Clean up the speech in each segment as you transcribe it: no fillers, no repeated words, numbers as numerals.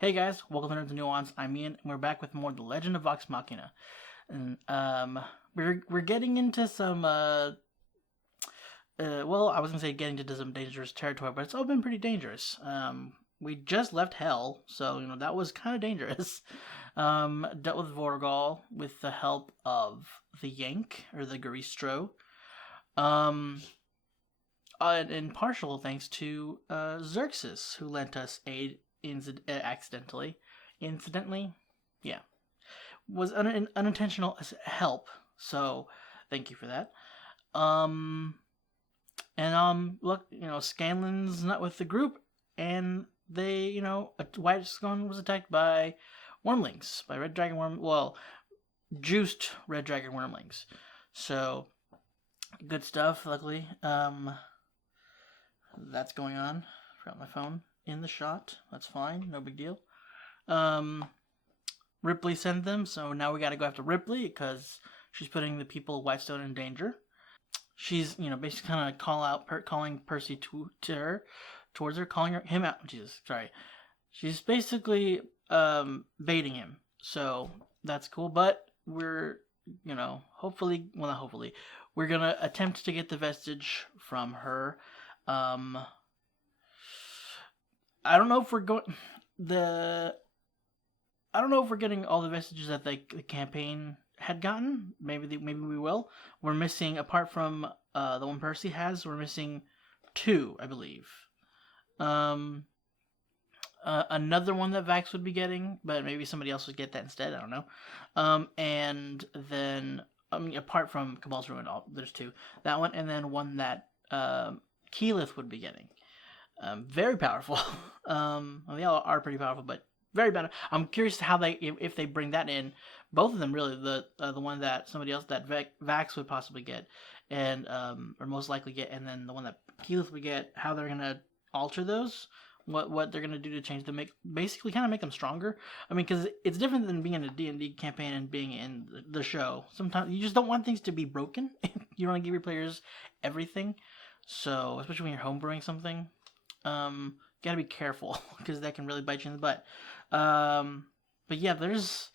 Hey guys, welcome to Nuance. I'm Ian, and we're back with more The Legend of Vox Machina. And we're getting into some well, I was gonna say getting into some dangerous territory, but it's all been pretty dangerous. We just left Hell, so that was kind of dangerous. Dealt with Vorgal with the help of the Yank or the Garistro. And partial thanks to Xerxes, who lent us aid incidentally, yeah, was unintentional help. So thank you for that. Look, Scanlan's not with the group, and they, White Scone was attacked by wormlings, by red dragon juiced red dragon wormlings. So good stuff. Luckily, that's going on. Forgot my phone in the shot. That's fine. No big deal. Ripley sent them, so now we got to go after Ripley because she's putting the people of Whitestone in danger. She's, basically kind of calling Percy towards her, calling him out. Jesus, sorry. She's basically baiting him. So that's cool. But we're, hopefully, well, not hopefully, we're gonna attempt to get the vestige from her. I don't know if we're getting all the vestiges that the campaign had gotten. Maybe we will. We're missing, apart from the one Percy has, we're missing 2, I believe. Another one that Vax would be getting, but maybe somebody else would get that instead. I don't know. And then apart from Cabal's Ruin, there's 2. That one, and then one that Keyleth would be getting. Very powerful. They all are pretty powerful, but very bad. I'm curious how if they bring that in. Both of them, really. The one that somebody else, that Vax would possibly get, and or most likely get, and then the one that Keyleth would get. How they're gonna alter those? What they're gonna do to change them? Basically kind of make them stronger. I mean, because it's different than being in a D&D campaign and being in the show. Sometimes you just don't want things to be broken. You want to give your players everything. So, especially when you're homebrewing something, gotta be careful because that can really bite you in the butt. But yeah, there's.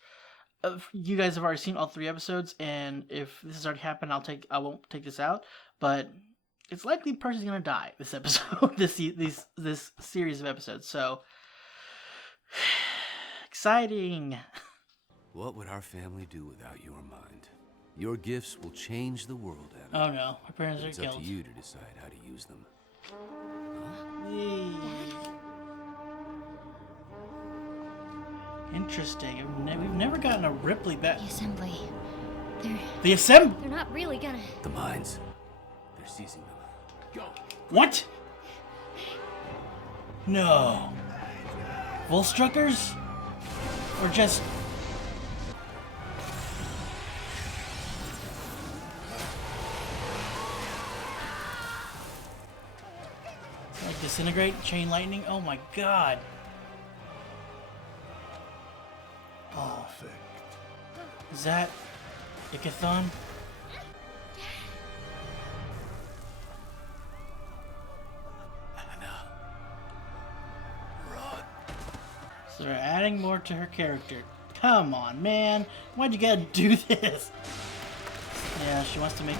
You guys have already seen all 3 episodes, and if this has already happened, I won't take this out. But it's likely Percy's gonna die this episode, this series of episodes. So exciting. What would our family do without your mind? Your gifts will change the world, Anna. Oh no, our parents are killed. It's up to you to decide how to use them. Interesting. We've never gotten a Ripley back. The assembly. They're not really gonna. The mines. They're seizing them. Go. What? No. Volstruckers? Or just... like disintegrate? Chain lightning? Oh my god. Perfect. Is that Ikathon? Anna. Run. So they're adding more to her character. Come on, man. Why'd you gotta do this? Yeah, she wants to make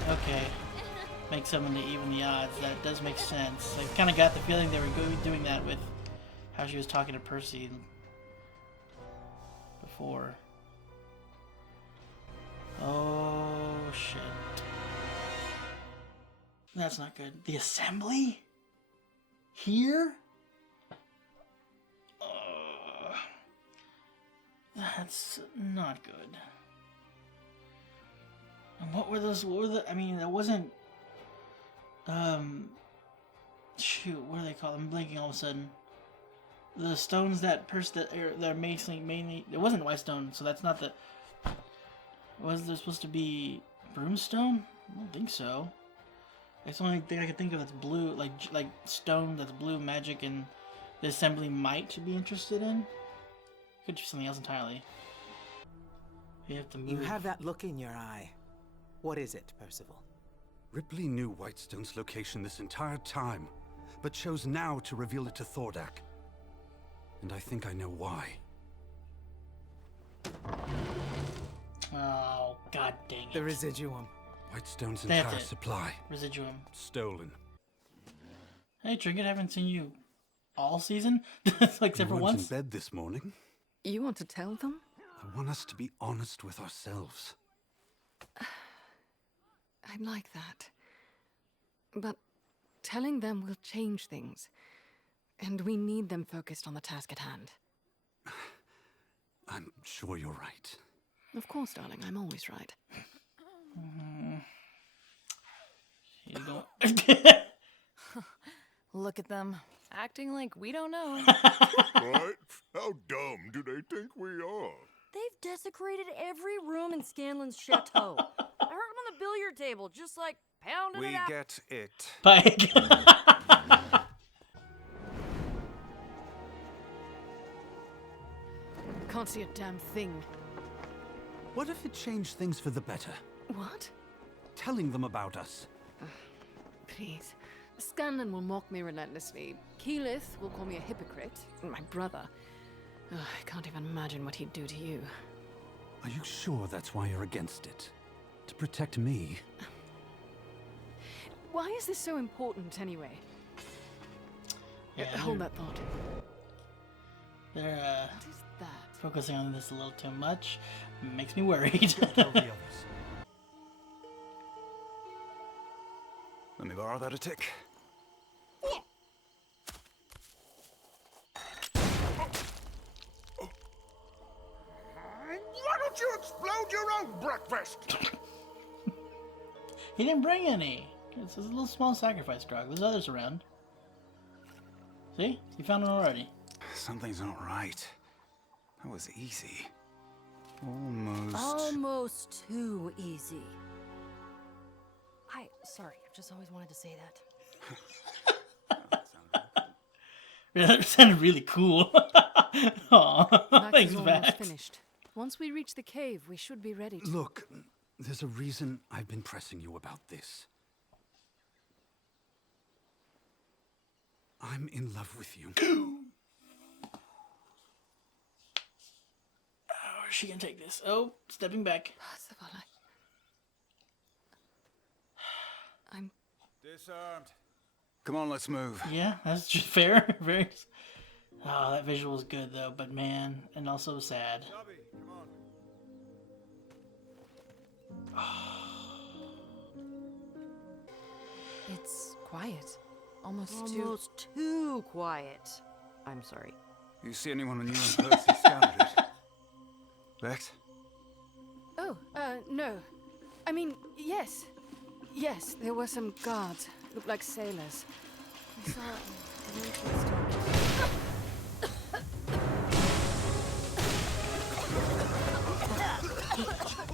something to even the odds. That does make sense. I kind of got the feeling they were doing that with how she was talking to Percy before. Oh shit. That's not good. The assembly? Here? That's not good. And what were the, I mean, that wasn't, shoot, what do they call them? I'm blanking all of a sudden. The stones that they're mainly, it wasn't Whitestone, so that's not the, was there supposed to be Broomstone? I don't think so. That's the only thing I can think of that's blue, like stone that's blue magic, and the assembly might be interested in. Could be something else entirely. You have to move. You have that look in your eye. What is it, Percival? Ripley knew Whitestone's location this entire time, but chose now to reveal it to Thordak. And I think I know why. Oh, god dang it. The residuum. Whitestone's That's entire it. supply. Residuum. Stolen. Hey, Trinket, I haven't seen you all season. Like, except for You weren't once. in bed this morning. You want to tell them? I want us to be honest with ourselves. I'd like that. But telling them will change things. And we need them focused on the task at hand. I'm sure you're right. Of course, darling, I'm always right. You don't... Look at them, acting like we don't know. Right? How dumb do they think we are? They've desecrated every room in Scanlan's chateau. I heard them on the billiard table, just like pounding We it out. get it. Pike. Can't see a damn thing. What if it changed things for the better? What? Telling them about us. Please. Scanlan will mock me relentlessly. Keyleth will call me a hypocrite. And my brother. Ugh, I can't even imagine what he'd do to you. Are you sure that's why you're against it? To protect me? Why is this so important, anyway? Yeah, Hold that thought. They're What is that? focusing on this a little too much. Makes me worried. Tell the others. Let me borrow that a tick. Why don't you explode your own breakfast? He didn't bring any. It's a little small sacrifice drug. There's others around. See? You found one already. Something's not right. That was easy. Almost. Almost too easy. Sorry, I've just always wanted to say that. That sounded really cool. Aw, Max thanks, is almost Max. finished. Once we reach the cave, we should be ready to... Look, there's a reason I've been pressing you about this. I'm in love with you. Oh, is she gonna take this? Oh, stepping back. Percival, I'm... Disarmed. Come on, let's move. Yeah, that's just fair. Very. Oh, that visual was good though, but man, and also sad. It's quiet. Almost Too quiet. I'm sorry. You see anyone when you and Percy scouted it? Bex? Oh, no. I mean, yes. Yes, there were some guards. Looked like sailors. I saw an entrance to...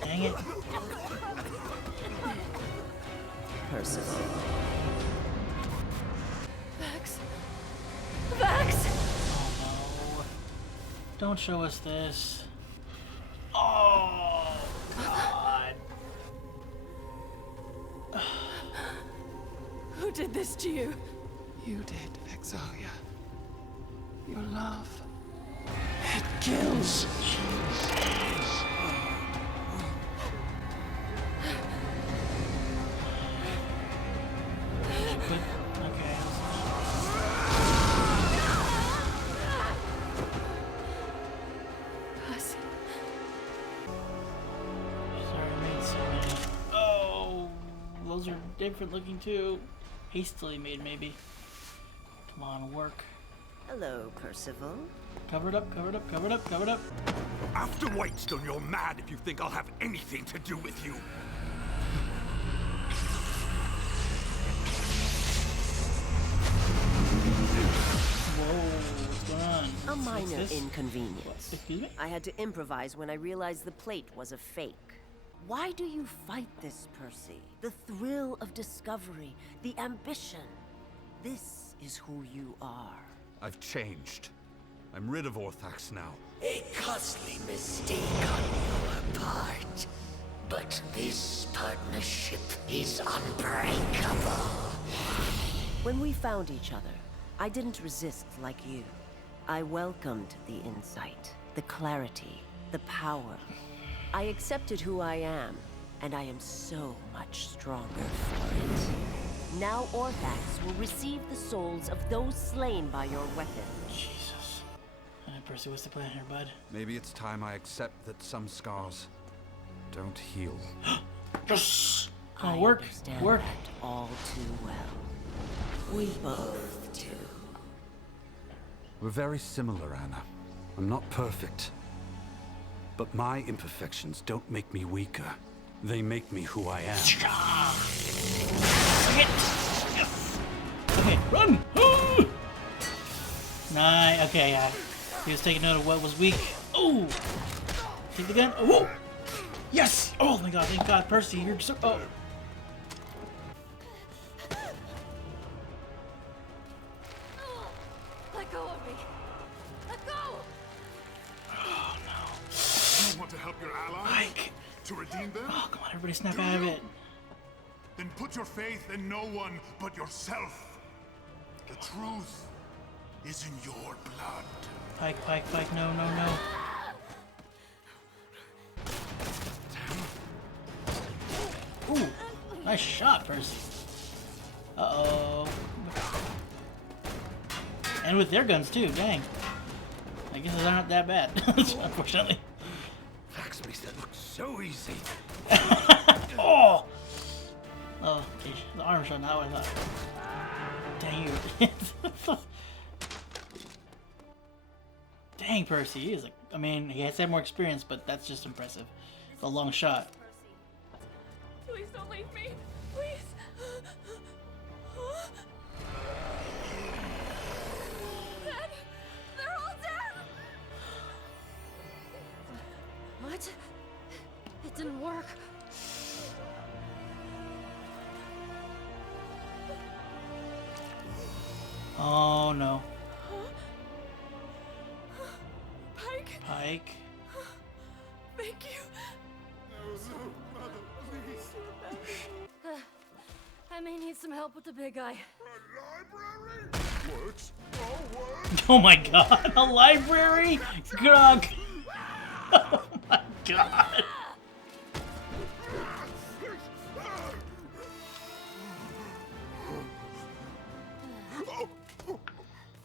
Dang it. Percival. Vex! Vex! Oh, don't show us this. Oh, God. Who did this to you? You did, Exalia. Your love. It kills. But, okay. Percy. Sorry, I made so many. Oh, those are different looking too. Hastily made, maybe. Come on, work. Hello, Percival. Cover it up, cover it up, cover it up, cover it up. After Whitestone, you're mad if you think I'll have anything to do with you. Whoa, what's going on? A What's minor this? inconvenience. Excuse me? I had to improvise when I realized the plate was a fake. Why do you fight this, Percy? The thrill of discovery, the ambition. This is who you are. I've changed. I'm rid of Orthax now. A costly mistake on your part. But this partnership is unbreakable. When we found each other, I didn't resist like you. I welcomed the insight, the clarity, the power. I accepted who I am, and I am so much stronger for it. Now Orthax will receive the souls of those slain by your weapon. Jesus. Percy, what's the plan here, bud? Maybe it's time I accept that some scars don't heal. Yes! I Work. understand Work. that all too well. We both do. We're very similar, Anna. I'm not perfect. But my imperfections don't make me weaker. They make me who I am. Yes. Okay, run! Nice. Okay, yeah. He was taking note of what was weak. Oh! Take the gun. Oh! Yes! Oh my god, thank god, Percy, you're so. Oh! Let go of me. Let go. Oh no. You want to help your allies? Mike! To redeem them? Oh, come on, everybody snap out of it. Then put your faith in no one but yourself. The truth is in your blood. Pike, Pike, Pike, no, no, no. Ooh, nice shot, Percy. Uh-oh. And with their guns, too, dang. I guess they're not that bad, unfortunately. Vax makes that look so easy. Oh! Oh, geez, the arm shot, not what I thought. Dang you. Dang, Percy, he is like, I mean, he has to have more experience, but that's just impressive. It's a long shot. Please don't leave me. Please. Dead. They're all dead. What? It didn't work. Oh no. Pike, Pike. thank you. I may need some help with the big guy. Library? Works. Oh, works. Oh my god, a library? Grog. Oh my god.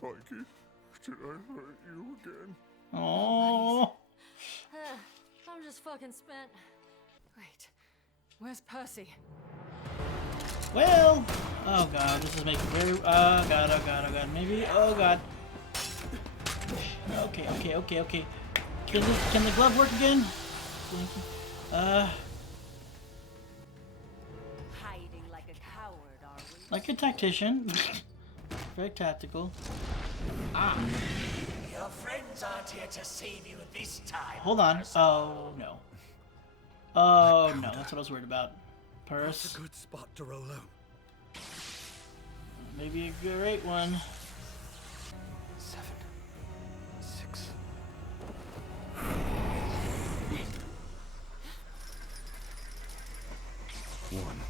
Pikey, did I hurt you again? Oh. I'm just fucking spent. Wait, where's Percy? Well. Oh god, this is making very. Oh god, oh god, oh god. Maybe. Oh god. Okay, okay, okay, okay. Can the glove work again? Hiding like a coward, are we? Like a tactician. Very tactical. Ah. Your friends aren't here to save you this time. Hold on. Oh no. Oh no, that's what I was worried about. That's Purse. a good spot to roll out. Maybe a great one. 7, 6. One.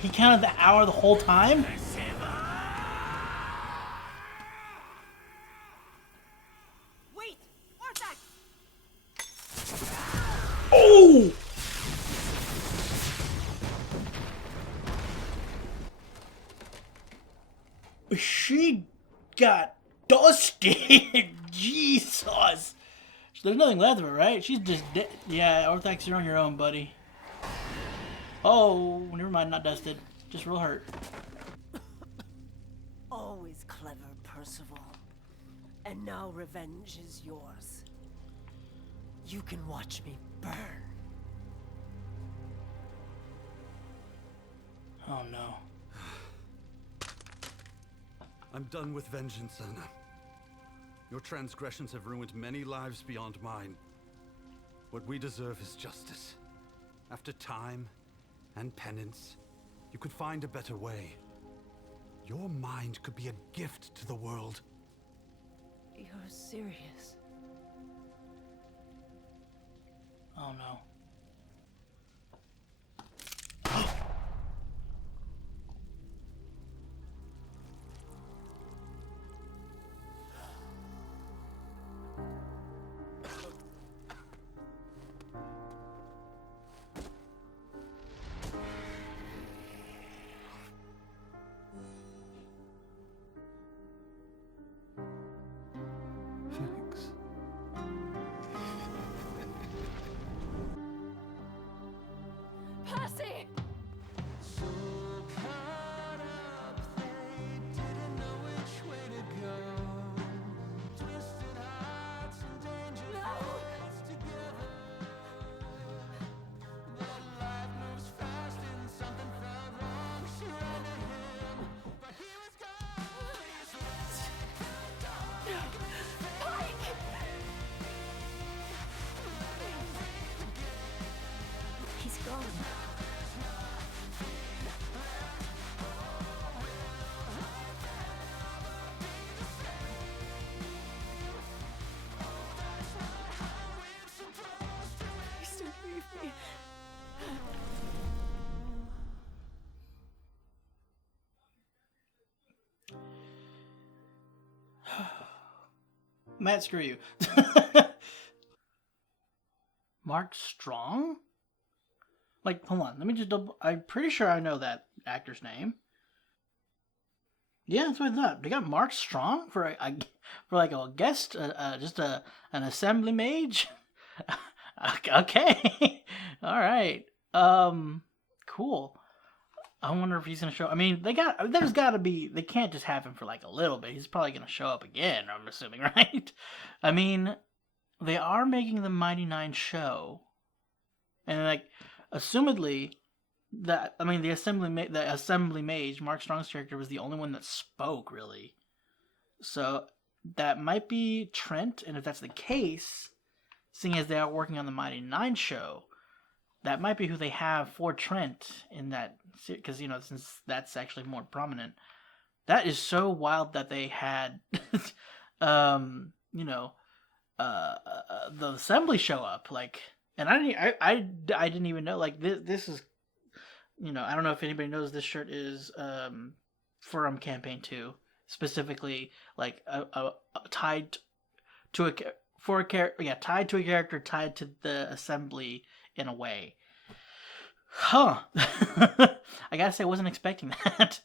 He counted the hour the whole time? Wait! Orthax! Oh! She got dusted. Jesus. There's nothing left of her, right? She's just dead. Yeah, Orthax, you're on your own, buddy. Oh, never mind, not dusted. Just real hurt. Always clever, Percival. And now revenge is yours. You can watch me burn. Oh no. I'm done with vengeance, Anna. Your transgressions have ruined many lives beyond mine. What we deserve is justice. After time and penance, you could find a better way. Your mind could be a gift to the world. You're serious. Oh no. Matt, screw you. Mark Strong? Like, hold on. Let me just double... I'm pretty sure I know that actor's name. Yeah, that's what I thought. They got Mark Strong for for like a guest, an assembly mage. Okay, all right. Cool. I wonder if he's gonna show. I mean, there's got to be. They can't just have him for like a little bit. He's probably gonna show up again. I'm assuming, right? I mean, they are making the Mighty Nine show, and like, assumedly, the assembly mage, Mark Strong's character, was the only one that spoke really. So that might be Trent, and if that's the case, seeing as they are working on the Mighty Nine show, that might be who they have for Trent in that, because since that's actually more prominent. That is so wild that they had, the assembly show up, like, and I didn't even know, like, this is, I don't know if anybody knows, this shirt is from Campaign 2, specifically, like, tied to a character tied to the assembly in a way. Huh. I gotta say, I wasn't expecting that.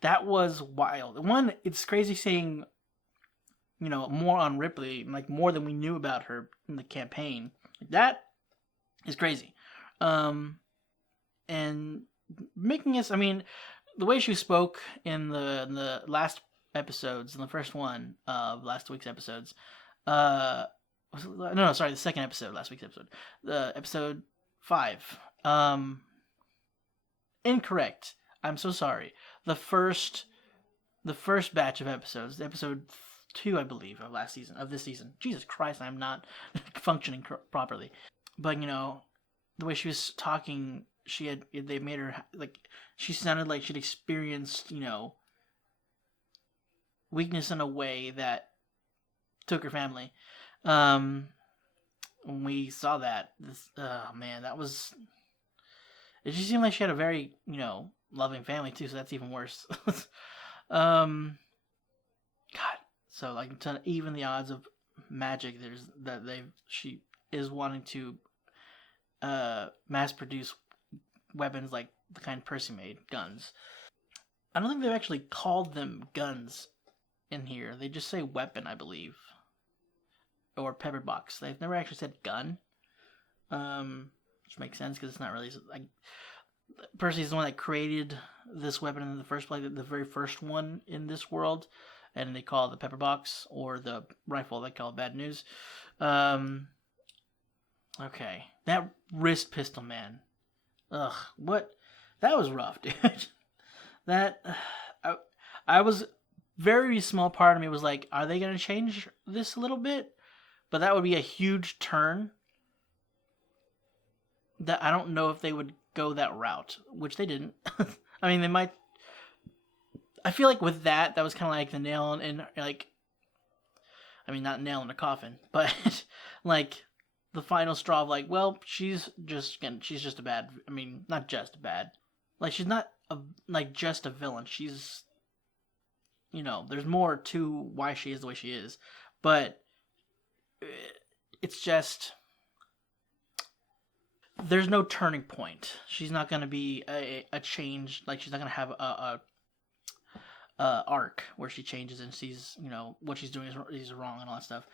That was wild. One, it's crazy seeing, more on Ripley, like, more than we knew about her in the campaign. That is crazy. And making us, I mean, the way she spoke in the last episodes, in the first one of last week's episodes, the second episode, last week's episode, episode 5. Incorrect. I'm so sorry. The first batch of episodes, episode 2, I believe, of this season. Jesus Christ, I'm not functioning properly. But the way she was talking, they made her, like, she sounded like she'd experienced, weakness in a way that took her family. When we saw that, that was, it just seemed like she had a very, loving family too, so that's even worse. God, so like, to even the odds of magic, she is wanting to mass produce weapons like the kind Percy made, guns. I don't think they've actually called them guns in here. They just say weapon, I believe. Or pepper box. They've never actually said gun. Which makes sense because it's not really, like, Percy's the one that created this weapon in the first place, the very first one in this world, and they call it the pepper box, or the rifle they call it bad news. Okay, that wrist pistol, man. Ugh, what? That was rough, dude. I was, very small part of me was like, are they gonna change this a little bit? But that would be a huge turn. That I don't know if they would go that route, which they didn't. I mean, they might. I feel like with that was kind of like the nail in, like, I mean, not nail in the coffin, but like the final straw of, like, well, she's just a bad. I mean, not just bad. Like, she's not just a villain. She's, there's more to why she is the way she is, but it's just, there's no turning point. She's not going to be a change. Like, she's not going to have a arc where she changes and sees, what she's doing is wrong and all that stuff.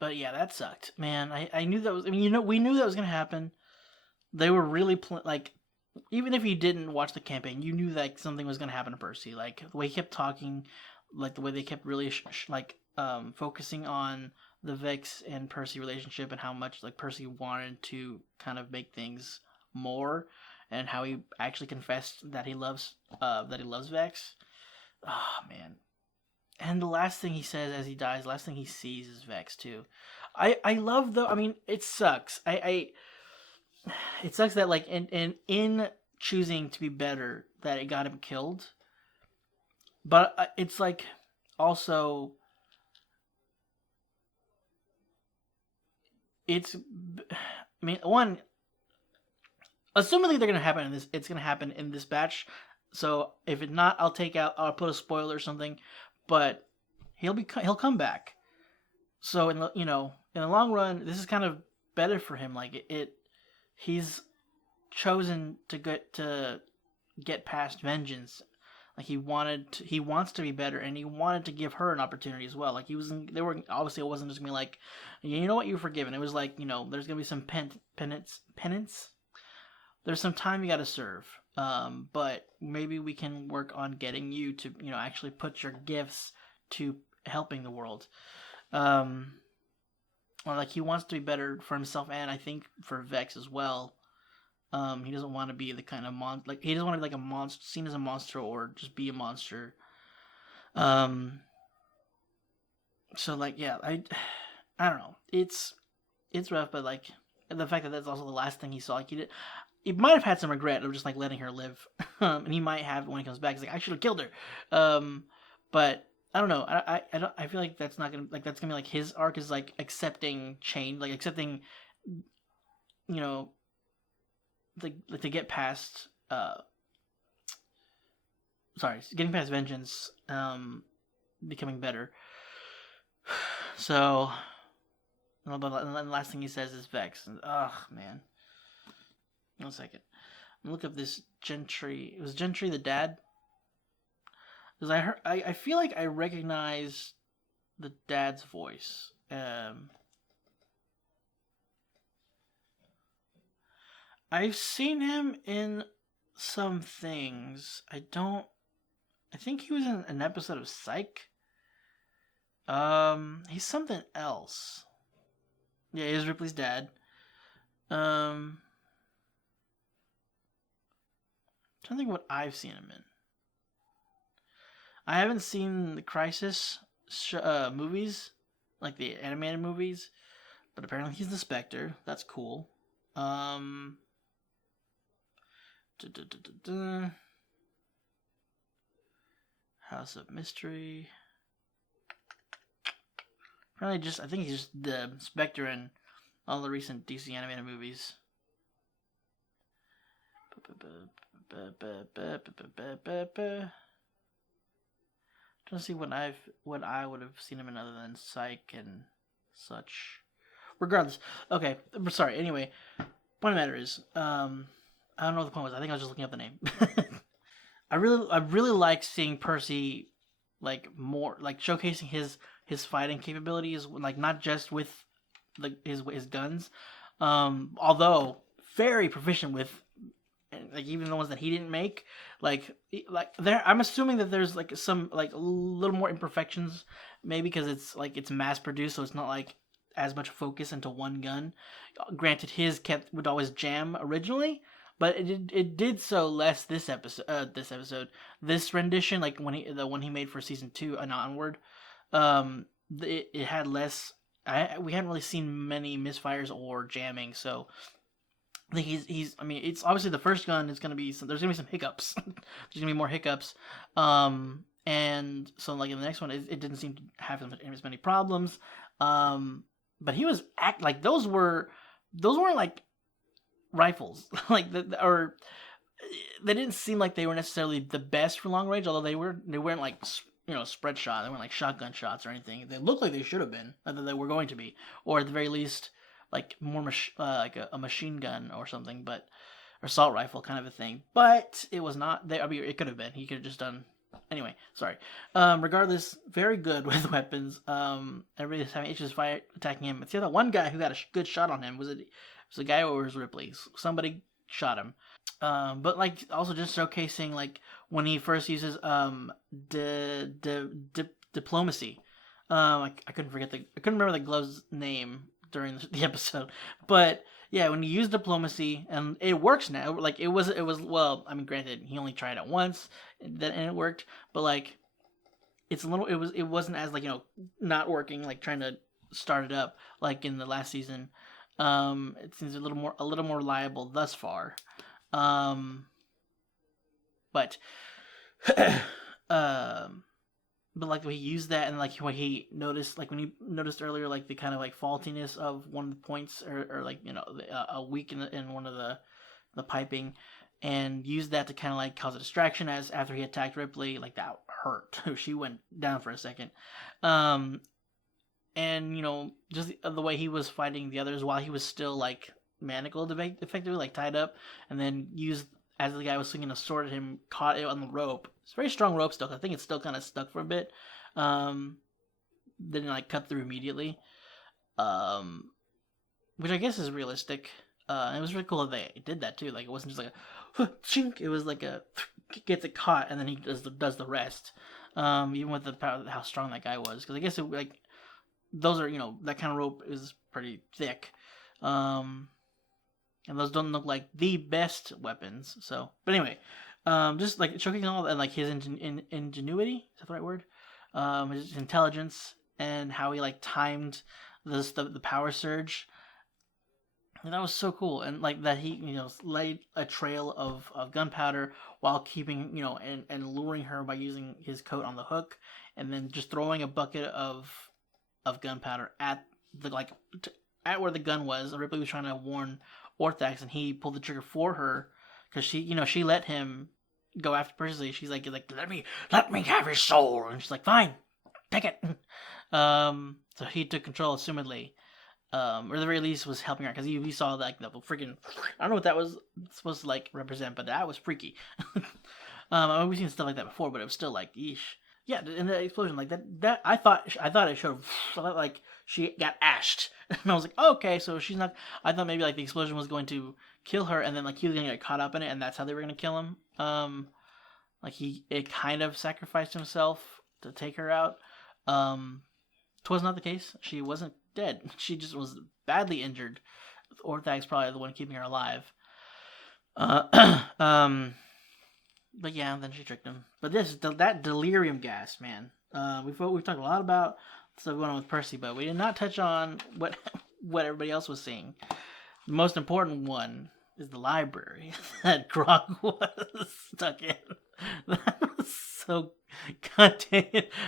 But yeah, that sucked, man. I knew that was, I mean, we knew that was going to happen. They were really, like, even if you didn't watch the campaign, you knew that something was going to happen to Percy. Like, the way he kept talking, like, the way they kept really, focusing on the Vex and Percy relationship and how much, like, Percy wanted to kind of make things more, and how he actually confessed that he loves Vex. Oh, man. And the last thing he says as he dies, last thing he sees is Vex too. I love, though, I mean, it sucks. It sucks that, like, in choosing to be better, that it got him killed. But it's like, also, it's, I mean, one, assumingly they're gonna happen in this. It's gonna happen in this batch. So if it's not, I'll put a spoiler or something. But he'll come back. So in the in the long run, this is kind of better for him. Like he's chosen to get past vengeance. Like he wants to be better, and he wanted to give her an opportunity as well. Like they were obviously, it wasn't just gonna be like, you know what, you're forgiven. It was like, there's gonna be some penance. There's some time you got to serve. But maybe we can work on getting you to, actually put your gifts to helping the world. Or like he wants to be better for himself, and I think for Vex as well. He doesn't want to be the kind of he doesn't want to be like a monster, seen as a monster, or just be a monster. So like, yeah, I don't know. It's rough, but like the fact that that's also the last thing he saw, like he might have had some regret of just like letting her live, and he might have when he comes back. He's like, I should have killed her. But I don't know. I feel like that's not gonna that's gonna be like his arc is like accepting change, like accepting, to get past getting past vengeance, becoming better. So, and the last thing he says is Vex. Ugh, man. 1 second. I'm look up this Gentry. It was Gentry the dad? Because I feel like I recognize the dad's voice. I've seen him in some things. I think he was in an episode of Psych. He's something else. Yeah, he is Ripley's dad. I'm trying to think what I've seen him in. I haven't seen the Crisis movies, like the animated movies, but apparently he's the Spectre. That's cool. House of Mystery. Apparently I think he's just the Spectre in all the recent DC animated movies. Trying to see what I would have seen him in other than Psych and such. Regardless, okay. Sorry. Anyway, point of the matter is, I don't know what the point was. I think I was just looking up the name. I really like seeing Percy, like more like showcasing his fighting capabilities, like not just with his guns, although very proficient with. Like even the ones that he didn't make, like there, I'm assuming that there's like some like a little more imperfections, maybe because it's mass produced, so it's not like as much focus into one gun. Granted, his would always jam originally, but it did so less this episode. This rendition, like the one he made for season 2 and onward, it had less. We hadn't really seen many misfires or jamming, so. I think he's. I mean, it's obviously the first gun is gonna be. There's gonna be some hiccups. There's gonna be more hiccups. And so like in the next one, it didn't seem to have as many problems. But he was like those weren't like rifles, like or they didn't seem like they were necessarily the best for long range. Although they weren't like spread shot. They weren't like shotgun shots or anything. They looked like they should have been, that they were going to be, or at the very least. Like more like a machine gun or something, or assault rifle kind of a thing. But it was not there. I mean, it could have been. He could have just done. Anyway, sorry. Regardless, very good with weapons. Everybody's having issues attacking him. It's the other one guy who got a good shot on him. Was it a guy or was it Ripley? Somebody shot him. But like also just showcasing like when he first uses diplomacy. I couldn't remember the glove's name during the episode, but yeah, when you use diplomacy and it works now, like it was well, I mean, granted, he only tried it once, and it worked, but like it wasn't as like not working, like trying to start it up like in the last season. It seems a little more reliable thus far, but But like when he used that, and like when he noticed, like when he noticed earlier, like the kind of like faultiness of one of the points, or like a weak in one of the piping, and used that to kind of like cause a distraction as after he attacked Ripley. Like, that hurt. She went down for a second. And, you know, just the way he was fighting the others while he was still, like, manacled, effectively, like, tied up, and then used, as the guy was swinging a sword at him, caught it on the rope. It's very strong rope still. I think it's still kind of stuck for a bit. Didn't, like, cut through immediately. Which I guess is realistic. It was really cool that they did that, too. Like, it wasn't just like a chink. It was like a gets it caught, and then he does the rest. Even with the power, how strong that guy was. Because I guess, those are, you know, that kind of rope is pretty thick. And those don't look like the best weapons. So, but anyway, just like showcasing all and like his ingenuity, is that the right word? His intelligence and how he like timed the power surge. And that was so cool, and like that he, you know, laid a trail of gunpowder while keeping, you know, and luring her by using his coat on the hook, and then just throwing a bucket of gunpowder at at where the gun was. Ripley was trying to warn Orthax, and he pulled the trigger for her because she let him go after Percy. She's like let me have his soul, and she's like, fine, take it. So he took control, assumedly, or at the very least was helping her, because he saw like the freaking, I don't know what that was supposed to like represent, but that was freaky. I mean, we've seen stuff like that before, but it was still like, yeesh. Yeah, in the explosion, like that I thought it showed like she got ashed, and I was like, oh, okay, so she's not. I thought maybe like the explosion was going to kill her, and then like he was gonna get caught up in it, and that's how they were gonna kill him. Like it kind of sacrificed himself to take her out. It was not the case. She wasn't dead. She just was badly injured. Orthag's probably the one keeping her alive. But yeah, then she tricked him. But that delirium gas, man. We've talked a lot about stuff going on with Percy, but we did not touch on what everybody else was seeing. The most important one is the library that Grog was stuck in. That was so goddamn.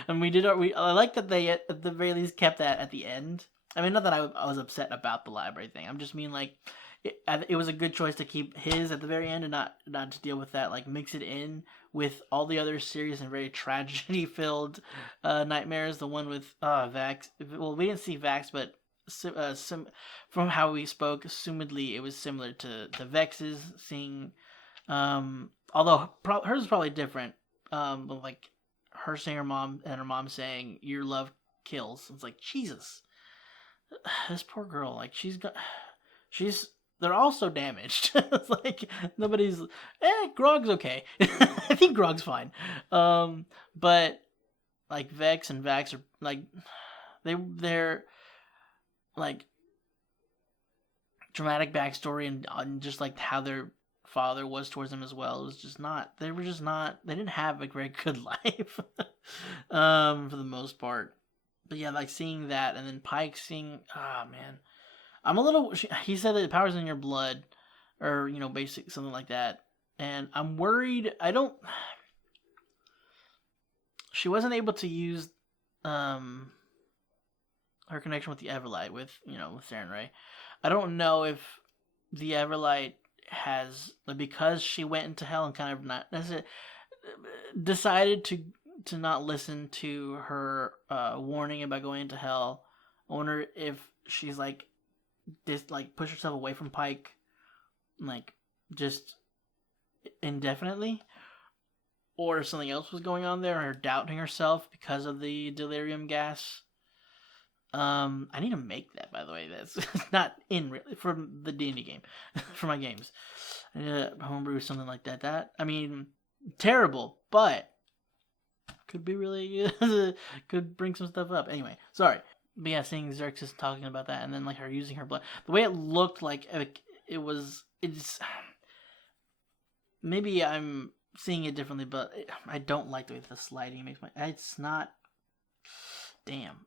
And I like that they at the very least kept that at the end. I mean, not that I was upset about the library thing. I'm just mean like. It was a good choice to keep his at the very end and not to deal with that, like mix it in with all the other serious and very tragedy-filled nightmares. The one with Vax. Well, we didn't see Vax, but from how we spoke, assumedly it was similar to Vex's seeing. Although hers is probably different. But like her seeing her mom and her mom saying "Your love kills." It's like, Jesus, this poor girl. Like they're all so damaged. It's like nobody's. Grog's okay. I think Grog's fine. But like Vex and Vax are like they're like dramatic backstory and just like how their father was towards them as well. It was just not. They were just not. They didn't have a very good life. For the most part. But yeah, like seeing that, and then Pike seeing. Man. I'm a little. He said that the power's in your blood, or you know, basic something like that. And I'm worried. She wasn't able to use, her connection with the Everlight with Saren Ray. I don't know if the Everlight has, because she went into hell and kind of not necessarily decided to not listen to her warning about going into hell. I wonder if she's like. Push herself away from Pike, like just indefinitely, or something else was going on there, or doubting herself because of the delirium gas. I need to make that, by the way. That's not from the D&D game, for my games. I need to homebrew something like that. That, I mean, terrible, but could be really could bring some stuff up. Anyway, sorry. But yeah, seeing Xerxes talking about that, and then like her using her blood, the way it looked like it's maybe I'm seeing it differently, but I don't like the way the sliding makes it's not. Damn,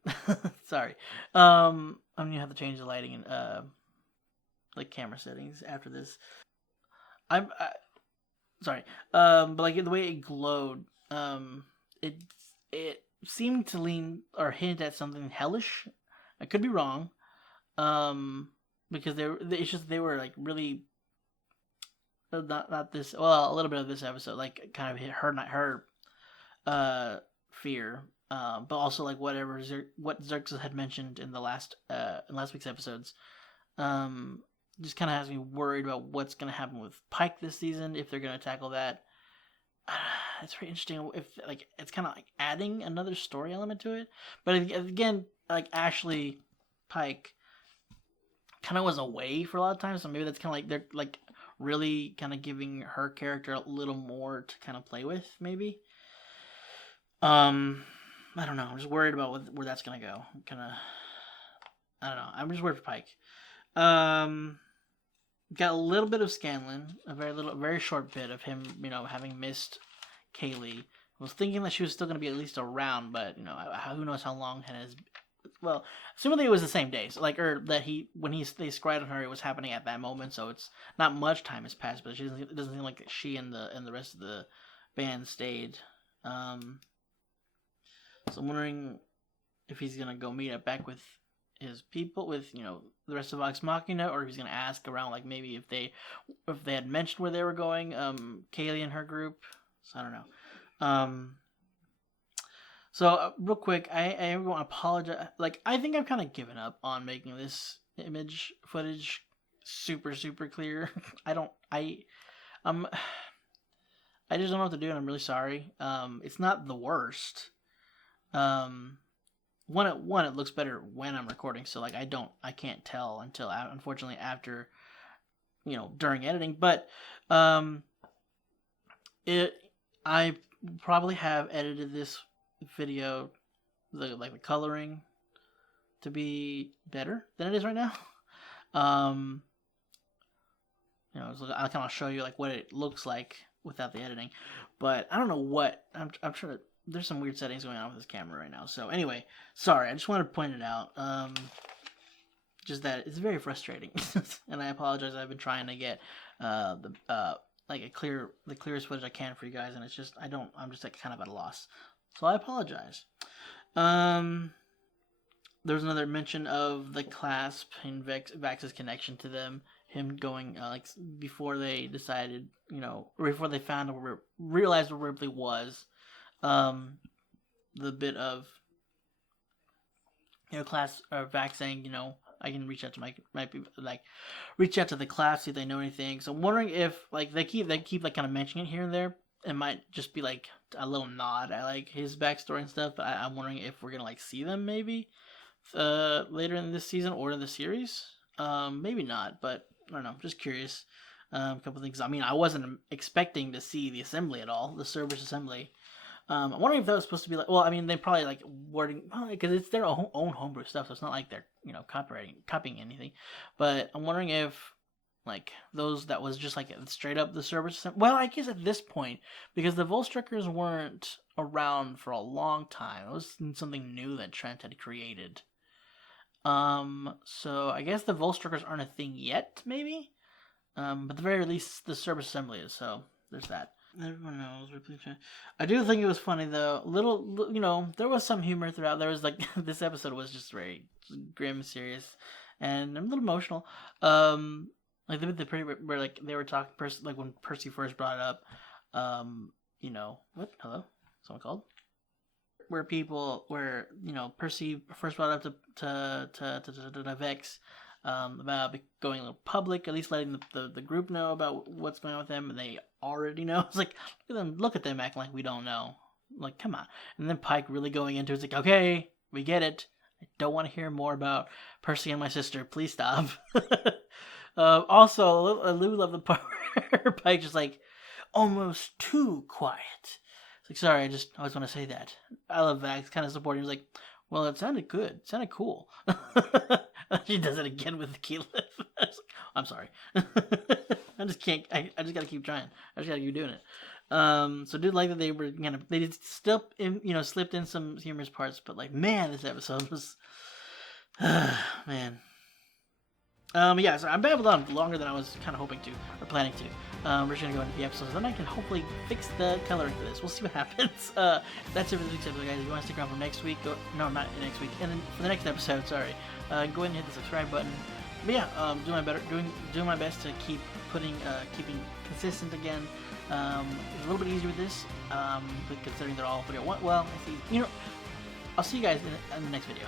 sorry. I'm gonna have to change the lighting and like camera settings after this. I'm sorry. But like the way it glowed, it seemed to lean or hint at something hellish. I could be wrong, because they were like really not this. Well, a little bit of this episode, like kind of hit her fear, but also like whatever what Xerxes had mentioned in the last week's episodes, just kind of has me worried about what's gonna happen with Pike this season if they're gonna tackle that. It's very interesting if like it's kind of like adding another story element to it, but again, like Ashley Pike kind of was away for a lot of times, so maybe that's kind of like they're like really kind of giving her character a little more to kind of play with, maybe. I don't know. I'm just worried about where that's gonna go. I don't know. I'm just worried for Pike. Got a little bit of Scanlan, a very short bit of him, having missed Kaylee. I was thinking that she was still going to be at least around, but, who knows how long it has. Well, assuming it was the same day, so or that when they scried on her, it was happening at that moment, so it's not much time has passed, but it doesn't seem like she and the rest of the band stayed. So I'm wondering if he's going to go meet up back with his people, with the rest of Vox Machina, or if he's gonna ask around, like maybe if they had mentioned where they were going, Kaylee and her group. So I don't know. So real quick, I want to apologize. Like I think I've kind of given up on making this footage super clear. I just don't know what to do, and I'm really sorry. It's not the worst. One, it looks better when I'm recording, so like I can't tell until unfortunately after, during editing. But I probably have edited this video, the coloring, to be better than it is right now. I'll kind of show you like what it looks like without the editing, but I don't know what I'm trying to. There's some weird settings going on with this camera right now. So anyway, sorry, I just wanted to point it out. Just that it's very frustrating, and I apologize. I've been trying to get the clearest footage I can for you guys, and it's just I'm just like kind of at a loss. So I apologize. There was another mention of the clasp and Vax's connection to them. Him going before they decided, or before they realized where Ripley was. The bit of class or Vax saying, I can reach out to reach out to the class, see if they know anything. So I'm wondering if they keep kind of mentioning it here and there. It might just be like a little nod at his backstory and stuff. But I'm wondering if we're gonna see them maybe later in this season or in the series. Maybe not, but I don't know. Just curious. A couple things. I mean, I wasn't expecting to see the assembly at all, the Cerberus assembly. I'm wondering if that was supposed to be they probably wording, because it's their own homebrew stuff, so it's not like they're copying anything. But I'm wondering if those that was just straight up the Cerberus assembly. Well, I guess at this point, because the Volstruckers weren't around for a long time, it was something new that Trent had created. So I guess the Volstruckers aren't a thing yet, maybe. But at the very least, the Cerberus assembly is. So there's that. Everyone knows Ripley. I do think it was funny though. There was some humor throughout. There was this episode was just very grim, serious, and a little emotional. The where they were talking when Percy first brought it up. What? Hello? Someone called? Where Percy first brought it up to Vex. About going a little public, at least letting the group know about what's going on with them, and they already know. It's look at them acting like we don't know. Come on. And then Pike really going into it's okay, we get it. I don't want to hear more about Percy and my sister. Please stop. Also, I love the part where Pike just almost too quiet. It's sorry, I always want to say that. I love Vax kind of supporting. He's well, it sounded good. It sounded cool. She does it again with the key lift. I'm sorry. I just can't. I just gotta keep trying. I just gotta keep doing it. So I did like that they were they did still slipped in some humorous parts, but man, this episode was man. Yeah, so I'm babbled on longer than I was kind of hoping to, or planning to. We're just gonna go into the episodes, then I can hopefully fix the coloring for this. We'll see what happens. That's it for this week's episode, guys. If you want to stick around for next week, no, not next week, and then for the next episode, sorry, go ahead and hit the subscribe button. yeah, doing my best to keep keeping consistent again. It's a little bit easier with this, but considering they're all video one. Well, I'll see you guys in the next video.